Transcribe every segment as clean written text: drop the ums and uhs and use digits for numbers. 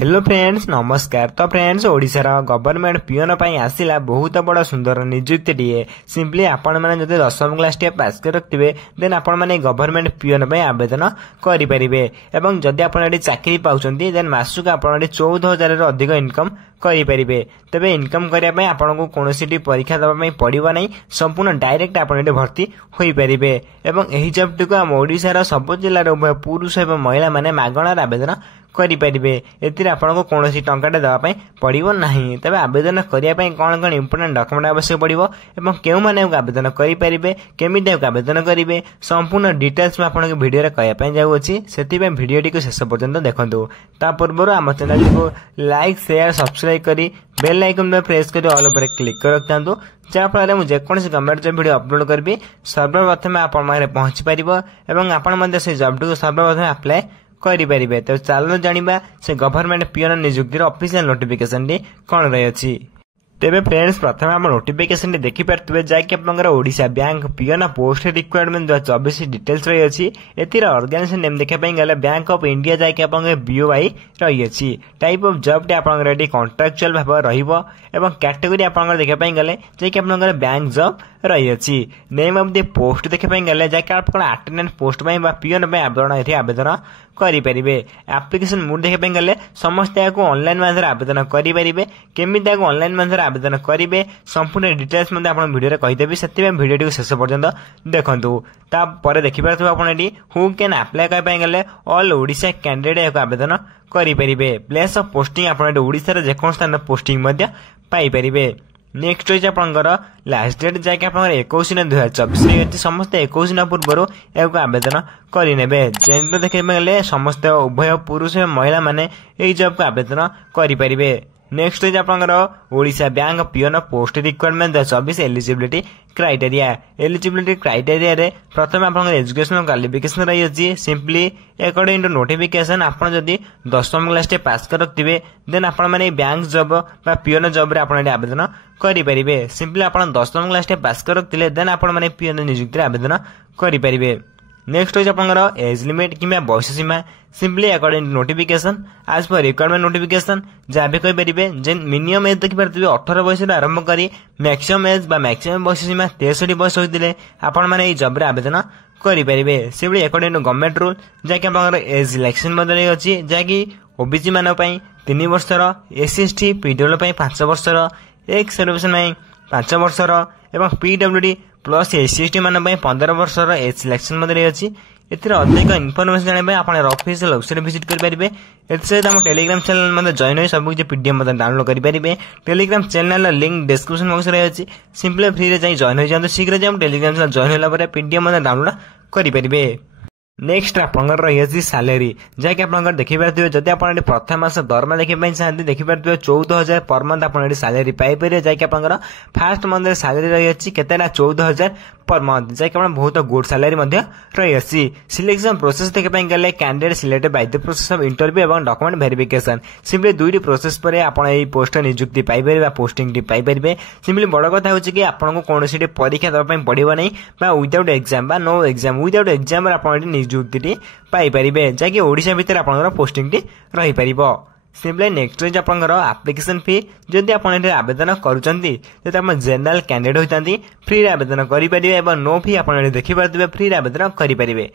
Hello friends नमस्कार। तो friends ओडिशार गवर्नमेंट पिओन पई आसिला बहुत बड़ सुंदर नियुक्ति टीए। सिंपली आपण माने जदि 10वीं क्लास टे पास कर रखिबे देन आपण माने गवर्नमेंट पिओन पई आवेदन करि परिबे एवं जदि आपण एडी चाकरी पाउचंती देन मासुक आपण एडी 14000 रो अधिक इनकम करि परिबे। तबे इनकम करिया पई आपण को कोनोसी परीक्षा दबा पई पड़िबो नै, संपूर्ण डायरेक्ट आपण एडी भर्ती होई परिबे एवं एही जॉब टिको हम ओडिशार सब जिल्ला रो पुरुष एवं महिला माने मागणार आवेदन करि परिबे। एतिर आपण को कोनोसी टंकाटे दबा पई पड़िबो नाही। तबे आवेदन करिया पई कोन कोन इंपोर्टेंट डॉक्यूमेंट आवश्यक पड़िबो एवं केउ माने आवेदन करि परिबे, केमिते आवेदन करिवे, संपूर्ण डिटेल्स में आपण के वीडियो रे कहया पई जाउ अछि। सेति पई वीडियो टी को शेष पर्यंत देखंतु। ता पूर्वरो हम चैनल को लाइक शेयर सब्सक्राइब करी बेल आइकन में प्रेस करी ऑल पर क्लिक कर रखतांतु, जा फल में जेकोसी गवर्नमेंट जॉब वीडियो अपलोड करबी सर्वप्रथम आपण माने पहुंची परिबो एवं आपण मध्ये से जॉब टी सर्वप्रथम अप्लाई करि परिबे। तो चलो जानिबा से गवर्नमेंट पिओन नियुक्तिर ऑफिशियल नोटिफिकेशन टी कोन रही अछि। तेबे फ्रेंड्स प्रथम आप नोटिफिकेशन देखि पारतबे जाके आपनकर Odisha bank peon post requirement 2024 details रही अछि। एतिर ऑर्गेनाइजेशन नेम देखा पई गले बैंक ऑफ इंडिया जाके आपनकर बीओआई रही अछि। टाइप ऑफ जॉब टे आपनकर रेडी कॉन्ट्रैक्चुअल भाव रहिबो एवं कैटेगरी आपनकर देखा पई गले जाके आपनकर बैंक जॉब रही अछि। नेम ऑफ द पोस्ट देखा पई गले जाके आपनकर अटेंडेंट पोस्ट पई बा पिओन पई आवेदन करि परिबे। एप्लिकेशन मोड देखा पई गले समस्त को ऑनलाइन माध्यम आवेदन करि परिबे। केमिते को ऑनलाइन माध्यम आवेदन करिवे संपूर्ण डिटेल्स मध्ये आपण वीडियो रे कहि देबी, सेति वीडियो टी शेष पर्यंत देखंतु। ता परे देखि पारथबे आपण एडी हु कैन अप्लाई कर पई गले ऑल ओडिशा कैंडिडेट आवेदन करि परिबे। प्लेस ऑफ पोस्टिंग आपण एडी ओडिसा रे जेकोन स्थान पोस्टिंग मध्ये पाई परिबे। नेक्स्ट होइछ आपनकर लास्ट डेट जाके आपनकर 21/9/2024 रे अछि। समस्त 21 पूर्वरो एको आवेदन करि नेबे। जेंडर देखै गले समस्त उभय पुरुष एवं महिला माने एई जॉब को आवेदन करि परिबे। नेक्स्ट होइछ आपनकर Odisha bank peon post requirement 2024 eligibility criteria. Eligibility criteria रे प्रथम आपनकर एजुकेशनल क्वालिफिकेशन रही अछि। सिंपली अकॉर्डिंग टू नोटिफिकेशन आपण जदि 10वीं क्लास टे पास कर रखिबे देन आपण माने बैंक जॉब बा पिओन जॉब रे आपण आवेदन करि परिबे। सिंपली आपण 10वीं क्लास टे पास कर रखिले देन आपण माने पिओन नियुक्ति रे आवेदन करि परिबे। नेक्स्ट होइछ आपनकर एज लिमिट किबा बयस सीमा। सिंपली अकॉर्डिंग टू नोटिफिकेशन आज पर रिक्वायरमेंट नोटिफिकेशन जाबे कहि परिबे जे मिनिमम एज देखि परतबे 18 वर्ष रे आरंभ करी मैक्सिमम एज बा मैक्सिमम बयस सीमा 63 वर्ष होइदिले आपण माने ई जॉब रे आवेदन करि परिबे। Simply according to government rule जाके आपनकर एज सिलेक्शन बदलै अछि जाकी ओबीसी मानक पई 3 वर्षर, एससी एसटी पीडब्ल्यू पई 5 वर्षर, एक सर्विसमैन पई 5 वर्षर एवं पीडब्ल्यूडी प्लस एससी एसटी मानक पई 15 वर्षर एज सिलेक्शन बदलै अछि। एतिर अधिक इन्फॉर्मेशन जानिबे आपण ऑफिशियल वेबसाइट विजिट करि परिबे। एतसे हम टेलीग्राम चैनल मध्ये जॉइन होई सब जे पीडीएफ मध्ये डाउनलोड करि परिबे। Telegram channel link description box रे अछि। सिंपली फ्री रे जाई जॉइन होई जांतो। शीघ्र जे हम टेलीग्राम चैनल जॉइन होला पर पीडीएफ मध्ये डाउनलोड करि परिबे। नेक्स्ट आपनकर रही अछि सैलरी जाके आपनकर देखि पारथिबे। जदि आपण एडी प्रथम मास दरमा देखि पई चाहते देखि पारथिबे 14000 पर मंथ आपण एडी सैलरी पाई परिबे। जाके आपनकर फर्स्ट मंथ रे सैलरी रही अछि केतेना 14000 पर मंथ जाके आपण बहुत गुड सैलरी मध्ये रही अछि। सिलेक्शन प्रोसेस देखि पई गले candidate selected by the process of interview एवं डॉक्यूमेंट वेरिफिकेशन। सिंपली दुईटी प्रोसेस पर आपण एई पोस्ट नियुक्ति पाई परिबे, पोस्टिंग टी पाई परिबे। सिंपली बड़ कथा होछि कि आपण को कोनोसी परीक्षा दबा पई पड़िबो नै बा विदाउट एग्जाम बा नो एग्जाम विदाउट एग्जाम रे आपण नियुक्ति पाई परिबे जाके ओडिशा भीतर आपनकर पोस्टिंग टी रही परिबो। सिंपली नेक्स्ट होइछ आपनकर एप्लिकेशन फी। जदि आपण एटे आवेदन करूचंती जदि आपण जनरल कैंडिडेट होइतांती फ्री रे आवेदन करि परिबे एवं नो फी आपण एटे देखि पारथिबे फ्री रे आवेदन करि परिबे।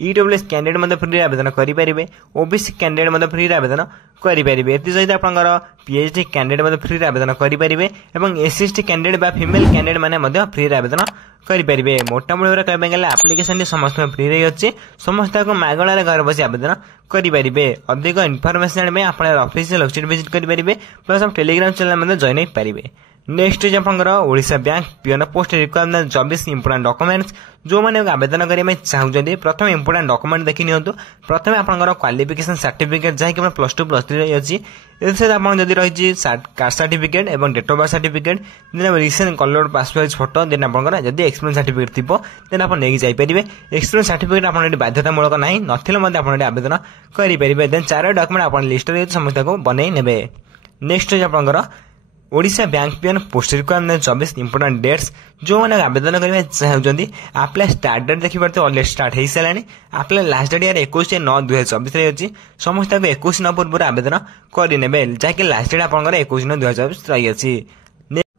ईडब्ल्यूएस कैंडिडेट मध्ये फ्री रे आवेदन करि परिबे। ओबीसी कैंडिडेट मध्ये फ्री रे आवेदन करि परिबे। एति सहित आपनकर पीएचडी कैंडिडेट मध्ये फ्री रे आवेदन करि परिबे एवं एससीएसटी कैंडिडेट बा फीमेल कैंडिडेट माने मध्ये फ्री रे आवेदन करि परिबे। मोटा मोटा कहबे गले एप्लिकेशन समस्त फ्री रे अछि। समस्त को मागणा रे घर बसी आवेदन करि परिबे। अधिक इन्फॉर्मेशन में आपण ऑफिशियल वेबसाइट विजिट करि परिबे प्लस हम टेलीग्राम चैनल मध्ये जॉइन होई परिबे। नेक्स्ट जे आपनकर Odisha bank peon post requirement 24 important documents जो माने आवेदन करिया में चाहुचंदी। प्रथम इंपोर्टेंट डॉक्यूमेंट देखि नियंतु। प्रथम आपनकर क्वालिफिकेशन सर्टिफिकेट जाय कि प्लस 2 प्लस 3 अछि। एसे आपण जदि रहिछि कास्ट सर्टिफिकेट एवं date of birth certificate then recent colour passport photo then आपनकर जदि एक्सपीरियंस सर्टिफिकेट थिबो देन आपण नेकी जाय परिबे। एक्सपीरियंस सर्टिफिकेट आपण एटी बाध्यतामूलक नाही नथिले मध्ये आपण एटी आवेदन करि परिबे। देन चार डॉक्यूमेंट आपण लिस्ट रे समस्त को बनै नेबे। नेक्स्ट जे आपनकर Odisha bank peon post requirement 24 important dates जो मैंने आवेदन करने चाहते आप्लाय स्टार्ट डेट देखिए अलरेडी स्टार्ट हो सारे आप्लाय लास्ट डेट यार 21/9/2024 अच्छी समस्त 21 पूर्व आवेदन करेंगे जहाँकि लास्ट डेट आप 21/9/2024 रही अच्छी।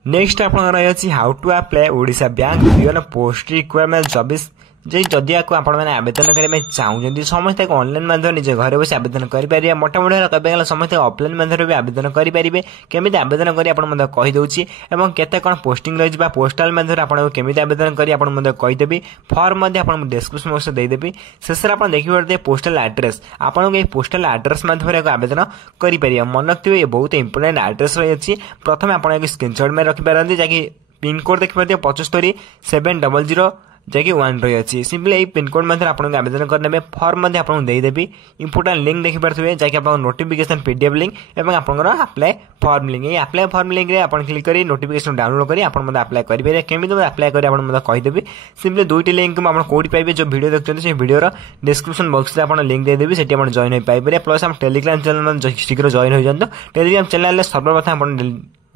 नेक्स्ट आप रही how to apply Odisha bank peon post requirement 24 जदि आपको आपने आवेदन करने चाहते समस्त ऑनलाइन माध्यम निजे घर बस आवेदन करेंगे मोटामोटी कहते समस्त ऑफलाइन माध्यम भी आवेदन करेंगे केमी आवेदन करीदे और केते कौन पोस्टिंग रही पोस्टाल माध्यम आपको केमी आवेदन करीदेवी फॉर्म डिस्क्रिप्शन बॉक्स देदेवी शेष में आप देखिए पोस्टाल एड्रेस आपको पोस्टाल एड्रेस माध्यम आवेदन करेंगे मन रखिए बहुत इंपोर्टेंट एड्रेस रही है। प्रथम आप स्क्रीनशॉट में रखिपारती जहाँकि पिनकोड देखिए 75,700 जैकि 1 रही अच्छी सिंपली यही पिनकोड मध्य आपको आवेदन करने फॉर्म आपको देदेवी इंपोर्टेंट लिंक देखिपे जैकि आप नोटिफिकेशन पीडीएफ लिंक और आपंकर अप्लाई फॉर्म लिंक ये अप्लाई फॉर्म लिंक रे आप क्लिक करी नोटिफिकेशन डाउनलोड करी आप अप्लाई करेंगे केमी अप्लाई करें आप कहीदेवी सिंपली दुईटी लिंक आप कौटी पाइबे जो वीडियो देखते हैं वीडियो डिस्क्रिप्शन बॉक्स में आप लिंक देदेवी से जॉइन हो पाइबे प्लस आप टेलीग्राम चैनल शीघ्र जॉइन हो जाते टेलीग्राम चैनल सर्वप्रथम आप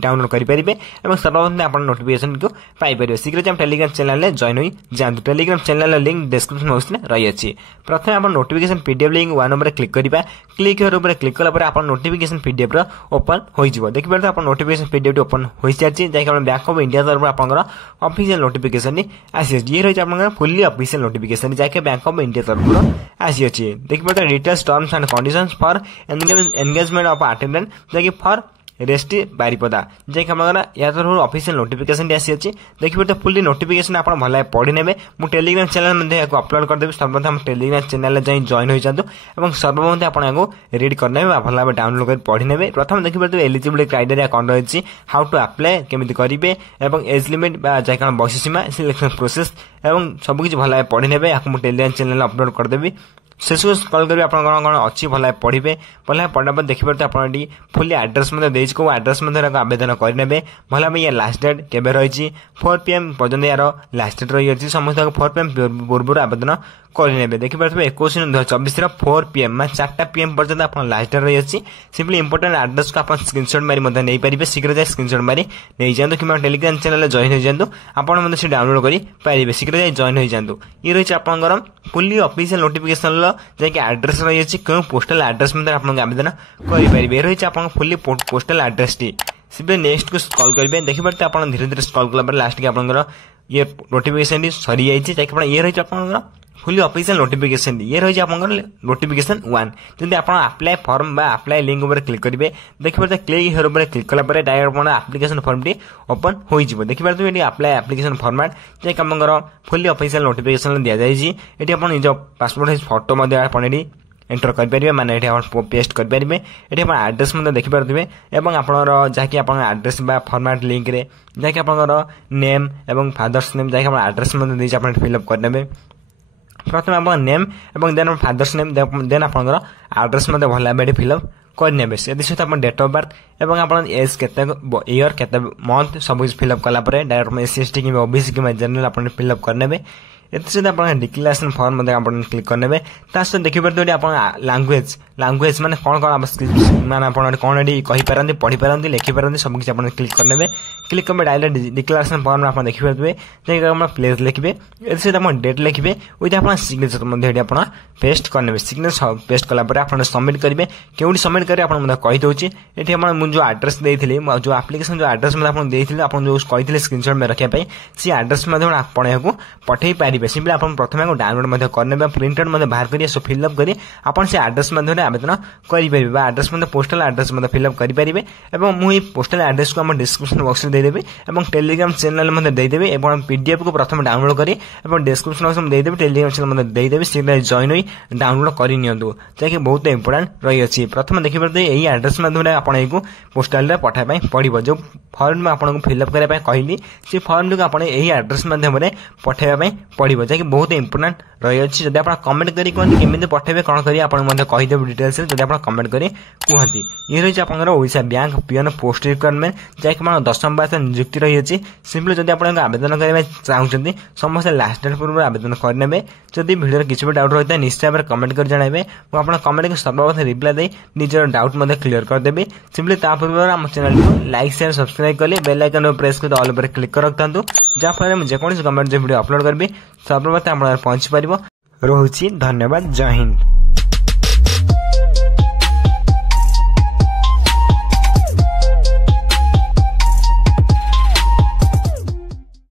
डाउनलोड करेंगे और सर्वप्रथम आप नोटिफिकेशन को पाइपर शीघ्र आप टेलीग्राम चैनल जॉइन हो जातु Telegram channel link description box में रही है। प्रथम आप notification PDF link 1 number click करवा क्लिक क्लिक कला आप नोटिफिकेशन पीडीएफ ओपन हो देखिए आप नोटिफिकेशन पीडीएफ ओपन हो सारी जैसे बैंक ऑफ इंडिया तरफ आप ऑफिशियल नोटिफिकेशन आसी ये रही है फुल्ली ऑफिशियल नोटिफिकेशन जैसे बैंक ऑफ इंडिया तरफ आसी अच्छी देखिए details terms and conditions for engagement of attendant जैसे फॉर रेस्टी बारिपदा जैक या तरफ ऑफिशियल नोटिफिकेशन आसी अच्छी देखिए तो फुल्ली नोटिफिकेशन आप भल पढ़ी ने मुझे टेलीग्राम चैनल अपलोड करदेवी सर्वप्रथम टेलीग्राम चैनल जाए जॉइन हो जातु और सर्वप्रथम आपको रीड करने भल भाव डाउनलोड कर पढ़ी ने प्रथम देखिए एलिजिबिलिटी क्राइटेरिया कौन रही हाउ टू अप्लाई केमी करेंगे और एज लिमिट जैसे बयस सीमा सिलेक्शन प्रोसेस और सबकि भल भाव पढ़ी ने आपको टेलीग्राम चैनल अपलोड करदेवी शेष कल करेंगे आप कौन अच्छी भल पढ़े भल पढ़ा पर देखिए आप फुल्ली एड्रेस कौ एड्रेस आवेदन करेंगे भल भाव ये लास्ट डेट के रही 4 PM पर्यटन यार लास्ट डेट रही है समस्त 4 PM पूर्व आवेदन करेंगे देखिए 21/9/2024 4 PM 4 PM पर्यटन आप लास्ट डेट रही है सिंपली इंपोर्टेंट एड्रेस को आप स्क्रीनशॉट मारी नहीं पारे शीघ्र जाए स्क्रीनशॉट मारी नहीं जातु कि टेलीग्राम चैनल जॉइन हो जातु आपड़ से डाउनलोड करेंगे शीघ्र जाए जॉइन हो जातु ये रही है आप फुल्ली ऑफिशियल नोटिफिकेशन जैसे एड्रेस रही है क्यों पोस्टाल एड्रेस आप आवेदन करेंगे रही है आप fully postal address T simply next को स्क्रॉल करेंगे देखिए आप धीरे धीरे स्क्रॉल कला लास्ट के आप ये नोटिफिकेशन सरी जाइए ये रही है आप फुल्ली ऑफिशियल नोटिफिकेशन ये रही है नोटिफिकेशन 1 जब आप apply form apply link click करेंगे देखिए क्लिक हियर क्लिक कला डायरेक्ट आप एप्लिकेशन फॉर्म टी ओपन हो देखिए ये अप्लाई एप्लिकेशन फॉर्मेट जैसे आप फुल्ली ऑफिशियल नोटिफिकेशन दि जाए ये आप निज पासपोर्ट साइज फोटो आपड़ी एंटर करेंगे माने पेस्ट करेंगे ये एड्रेस देखिपारे और आप जहाँकि आप एड्रेस फॉर्मेट लिंक रे जहाँकि आप नेम और फादर्स नेम जहाँकि आप एड्रेस आप फिलअप करेंगे प्रथम आप नेम और देन फादर्स नेम देन आप एड्रेस भल भाव फिलअप करेंगे सहित आप डेट ऑफ बर्थ और आप एज के ईयर के मंथ सब फिलअप कलापर डायरेक्ट SC/ST कि OBC कि जनरल आप फिलअप करेंगे सहित आप डिक्लेरेशन फॉर्म आप क्लिक करेंगे सहित देखिए आप लैंग्वेज माने कौन कौन माने आप कौन ये कहींपारती पढ़ी पारती लिखिपारती सबकि आप क्लिक करेंगे क्लिक करेंगे डायरेक्ट डिक्लेरेशन फॉर्म आप देखिए जैसे आप प्लेस लिखे सहित आप डेट लिखे विथ आप सिग्नेचर आप पेस्ट करेंगे सिग्नेचर पेस्ट कलापर आप सबमिट करेंगे क्यों सबमिट करेंगे आप कहीदे ये जो एड्रेस देती जो एप्लिकेशन जो एड्रेस देते आप जो कही स्क्रीनशॉट में रखापी सी एड्रेस आपको पठे पारे सिंपली आप प्रथम डाउनलोड करेंगे प्रिंटेड बाहर कर फिलअप कर आप से एड्रेस आवेदन करेंगे एड्रेस पोस्टाल एड्रेस फिलअप करेंगे और मुझे पोस्टाल एड्रेस को डिस्क्रिप्शन बॉक्स में देदेवी और टेलीग्राम चैनल देदेवी और पीडीएफ को प्रथम डाउनलोड करी डिस्क्रिप्शन बॉक्स में देदेवी टेलीग्राम चैनल देदेवी शीघ्र जॉइन हो डाउनलोड करनी जैसे बहुत इंपोर्टेंट रही है प्रथम देखिए यही एड्रेस आपको पोस्टाल पठाई पड़ो जो फॉर्म आपको फिलअप करने कहली से फॉर्म को आप एड्रेस पठाइबा पड़ो जैसे बहुत इंपोर्टेंट रही है जब आप कमेंट करेंगे केमी पठेबे कौन करेंगे आप कहीदेव डिटेल्स जब आप कमेंट करी कहते ये रही आपंकर Odisha bank peon post requirement जहाँकि 10वीं पास नियुक्ति रही सिंपली जब आप आवेदन करने चाहते समस्त लास्ट डेट पूर्व आवेदन करने जदि भिडियो किसी भी डाउट रही है निश्चय भाव कमेंट कर जनइबे मुझे कमेंट को सर्वप्रथम रिप्लाई दे निजर डाउट क्लियर करदेवी सिंपली पूर्व आम चैनल को लाइक शेयर सब्सक्राइब कले बेल आइकन प्रेस कर ऑल पर क्लिक कर रखता जहाँफल मुझे जेकोसी गवर्नमेंट वीडियो अपलोड करी सर्वप्रथम आप पहुंची पार। रोची धन्यवाद। जय हिंद।